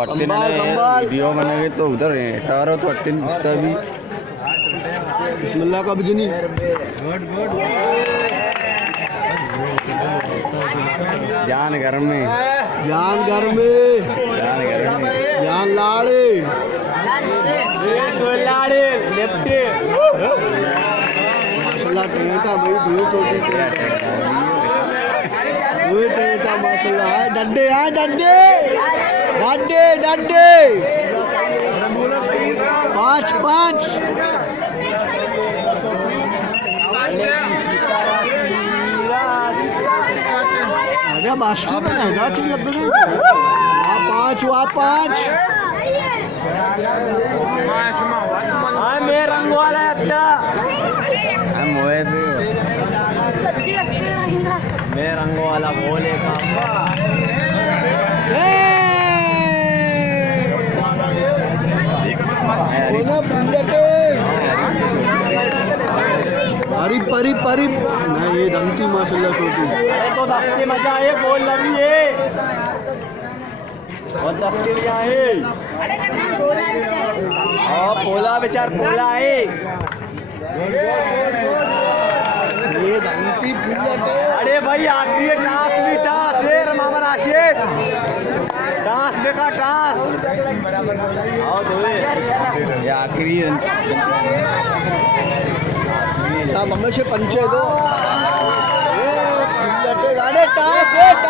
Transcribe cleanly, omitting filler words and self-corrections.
video बनेंगे तो उधर टारो तो अट्टिन पूछता भी बिस्मिल्लाह का बिजनी जान घर में जान घर में जान लाड़े माशाल्लाह टेटा भाई दो छोटी टेटा माशाल्लाह है डंडे पाँच अरे मास्टर में ना ठीक लग गई पाँच मैं रंग वाला मैं रंग वाला बोले का परी नहीं ये धमकी माशाल्लाह छोटी तो दस्ते मजा है बोल लगी है और दस्ते क्या है पोला बेचार पोला है ये धमकी अरे भाई आखिरी टास है मामा राशिद टास देखा टास आओ दोए ये आखिरी सब हमेशा पंचे दो गाने टास है